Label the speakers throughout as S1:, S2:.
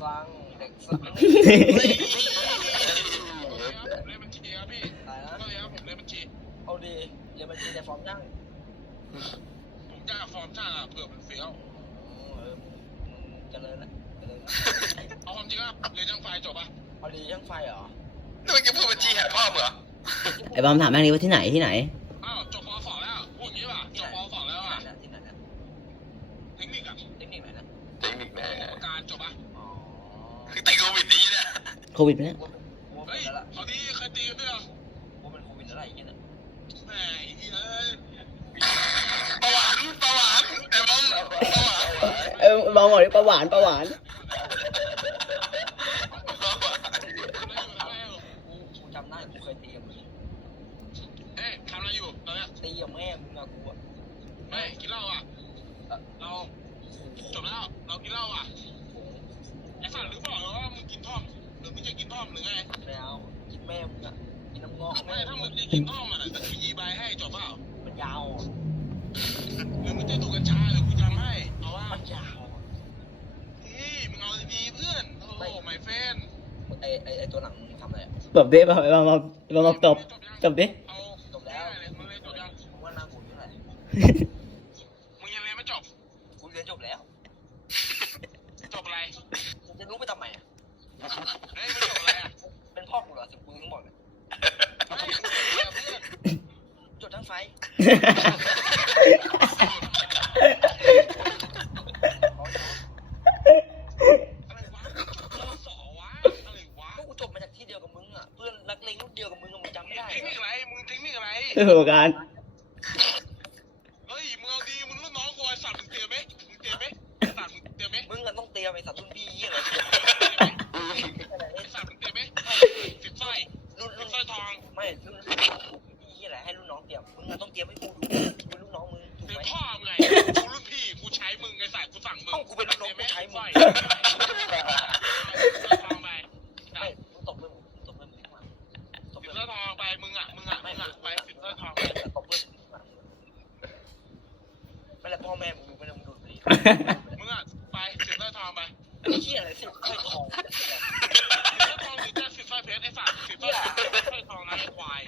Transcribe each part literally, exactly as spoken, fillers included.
S1: ฟังเด็กฟังเล่นบัญชีครับพี่ตายแล้วเลยครับผมเล่นบัญชีเอาดีเล่นบัญชีแต่ฟอร์มช่างผมจ้างฟอร์มช่างอ่ะเผื่อมันเฟี้ยวเออเจริญนะเจริญเอาความจริงครับเรียนช่างไฟจบป่ะเอาดีช่างไฟเหรอมึงจะพูดบัญชีแหกพ่อเหรอ
S2: ไอ้บอมถามแม่งดิว่าที่ไหนที่ไหน
S1: อ้าวจบป.สองแล้วพูดงี้ป่ะจบป.สองแล้วอ่ะที่ไหนนะเทคนิคอ่ะเทคนิคไหนนะเทคนิคไหนการจบป่ะอ๋อคือติดโควิดนี้นะ
S2: โควิดไหมเนี่ย
S1: เฮ้ยเขาดีเคยตีกันด้วยเหรอว่าเป็นโควิดอะไรอย่างเงี้ยนะแหมเอ้ยประหวานประหวานไอ้บอมประหวาน
S2: เออบอมบอกดิประหวานประหวาน
S1: กูจำได้กูเคยตีกับมึงเอ๊ะทำอะไรอยู่ตอนนี้ตีกับแม่มึงอะกูอะไม่กินเหล้าอ่ะเราจบแล้วเรากินเหล้าอ่ะไอ้สัตว์หรือเปล่าว่ามึงกินท่อมหรือมึงจะกินท่อมหรือไงไม่เอากินแม่มึงอ่ะกินน้ำงอกไม่ถ้ามึงจะกินท่อมอ่ะจะกูยีใบให้จบเปล่ามันยาวหรือมึงจะดูกัญชาหรือกูทำให้เอาว่ามันยาวนี่มึงเอาดีๆเพื่อนโอ้ my friend ไอไอไอตัวหนังมึงทำอะไร
S2: ตบดิบอมบอมบอมบอมตบตบดิ
S1: เอาจบแล้วมึงเรียนจบยังมึงว่านากูเท่าไหร่มึงยังเรียนไม่จบกูเรียนจบแล้วจบอะไรมึงจะรู้ไปทำไมอ่ะเฮ้ยมึงจบอะไรอ่ะเป็นพ่อกูเหรอสิบกูทั้งหมดเลยไม่มึงเรียนเพื่อนจบทั้งไฟอะไรวะสอวะอะไรวะกูจบมาจากที่เดียวกับมึงอ่ะเพื่อนรักเลงรุ่นเดียวกับมึงมึงจำไม่ได้เทคนิคอะไรมึงเทคนิคอะไร
S2: เออการ
S1: เฮ้ยมึงเอาดีมึงรุ่นน้องกูไอ้สัตว์มึงเตรียมไหมมึงเตรียมไหมสัตว์มึงเตรียมไหมมึงกันต้องเตรียมไอ้สัตว์รุ่นพี่ยี่อะไรไอ้สัตว์มึงเตรียมไหมสิบสร้อยรุ่นรุ่นสร้อยทองไม่รุ่นพี่ยี่อะไรให้รุ่นน้องเตรียมมึงกันต้องเตรียมให้กูดูกูเป็นรุ่นน้องมึงถูกไหมพ่อมึงไงกูรุ่นพี่กูใช้มึงไอ้สัตว์กูสั่งมึงกูเป็นรุ่นน้องกูใช้มึงทองไปไม่มึงตบมือมึงตบมือมึงดีกว่าตบมือทองไปมึงอ่ะมึงอ่ะมึงอ่ะไปสิบสร้อยทองไปตบมือไม่แล้วพ่อแม่มึงดูไม่ได้มึงดูดีมึงอ่ะไปสิบสร้อยทองไปไอ้เหี้ยอะไรสิบสร้อยทองสิบสร้อยทองหรือจะสิบสร้อยเพชรไอ้สัตว์สิบสร้อยสร้อยทองนะไอ้ควาย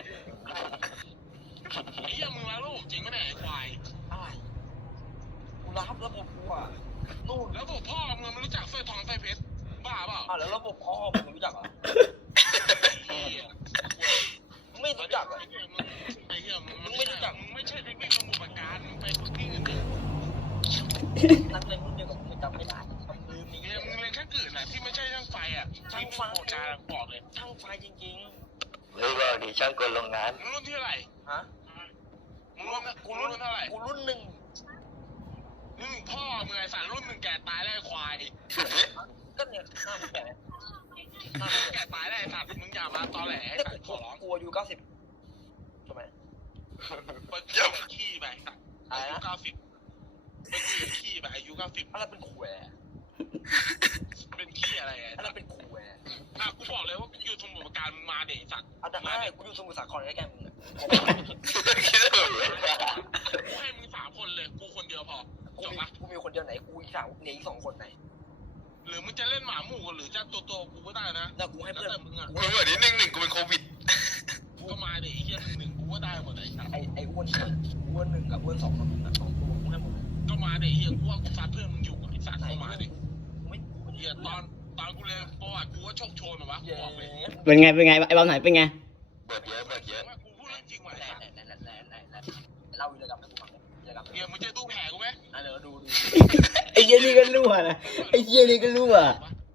S1: ไอ้เหี้ยมึงรักลูกจริงไหมเนี่ยไอ้ควายอะไรกูรับระบบกูอ่ะนู่นระบบพ่อมึงไม่รู้จักสร้อยทองสร้อยเพชรบ้าเปล่าอ่ะแล้วระบบพ่อมึงรู้จักอ่ะมึงไม่รู้จักอ่ะไอ้เหี้ยมึงไม่รู้จักมึงไม่ใช่เทคนิคสมุทรปราการมึงไปฝึกที่อื่นนักเรียนรุ่นเดียวกับมึงจำไม่ได้ลืมนี่เรียนมึงเรียนแค่อื่นน่ะที่ไม่ใช่ช่างไฟอ่ะช่างไฟการบอกเลยช่างไฟจริงๆ
S3: รู้ว่าดิช่างกลโรงงาน
S1: มึงรุ่นที่ไหนฮะมึงรุ่นกูรุ่นเท่าไหร่กูรุ่นหนึ่งรุ่นพ่อมึงไอ้สารรุ่นมึงแก่ตายแล้วควายก็เนี่ยหน้ามึงแก่หน้ามึงแก่ตายแล้วไอ้สัตว์มึงอย่ามาตอแหลไอ้สัตว์ขอร้องกูอายุเก้าสิบทำไมเปิดขี้ไปอายุเก้าสิบเป็นขี้ไปอายุเก้าสิบอะไรเป็นขวเป็นขี้อะไรอะไรเป็นขวอ่ะกูบอกเลยว่ากูอยู่สมุทรปราการมึงมาเด็กสัตว์อ่ะได้กูอยู่สมุทรสาครใกล้ๆมึงกูให้มึงสามคนเลยกูคนเดียวพอจบปะกูมีคนเดียวไหนกูอีกสามเนี่ยอีกสองคนไหนหรือมึงจะเล่นหมาหมู่หรือจะตัวตัวกูก็ได้นะแต่กูให้เพื่อนมึงอ่ะกูเหมือนนิดนึงหนึ่งกูเป็นโควิดก็มาดิไอ้เหี้ยหนึ่งหนึ่งกูก็ได้หมดไอ้ไอ้ไอ้อ้วนอ้วนหนึ่งกับอ้วนสองกับมึงอ่ะสองตัวกูให้หมดก็มาดิไอ้เหี้ยกูว่ากูซัดเพื่อนมึงอยู่ไอ้สัตว์ก็มาดิไม่เหี้ยตอนตอนกูเรียนประวัติกูว่าโชคโชนหรอวะบอกเลย
S2: เป็นไงเป็นไงไอ้บอมไหนเป็นไง
S3: เบิดเยอะเบิดเยอะ
S1: กูพูดเรื่องจริงว่ะไหนไหนไหนไหนไหนไหนเล่าวีรกรรมให้กูฟังวีรกรรมเหี้ยมึงจะดูแผลกูไหมอ่ะเดี๋ยวดูดู
S2: ไอ้เหี้ยนี่ก็รั่วนะไอ้เหี้ยนี่ก็รั่ว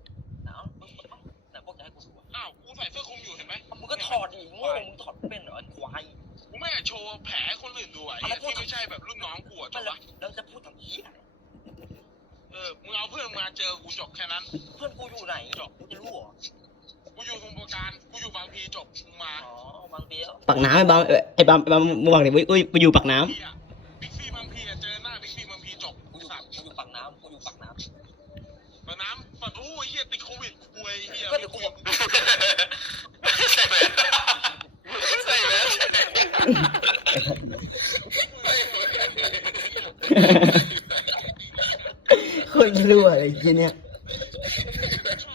S1: อ้าวกูใส่เสื้อคลุมอยู่เห็นไหมมึงก็ถอดดิโง่มึงถอดเป็นเหรอควายกูไม่อยากโชว์แผลคนอื่นดูอ่ะที่ไม่ใช่แบบรุ่นน้องกูอ่ะจบปะแล้วจะพูดทำเหี้ยเออมึงเอาเพื่อนมาเจอกูจบแค่นั้นเพื่อนกูอยู่ไหนจบกูจะรู้เหรอกูอยู่สมุทรปราการกูอยู่บางพีจบมึงมาอ๋อบางพี
S2: ปากน้ำไอ้บอมไอ้บอมไอ้บอมมึงบอกดิอุ้ยกูอยู่ปากน้ำ
S1: บิ๊กซีบางพีเจอหน้าบิ๊กซีบางพีจบกูอยู่กูอยู่ปากน้ำกูอยู่ปากน้ำปากน้ำปากโอ้ยเหี้ยติดโควิดกูไอ้เหี้ยก็เดี๋ยวกู
S3: ใส่แล้ว
S2: คนรั่วอะไรทีเนี้ย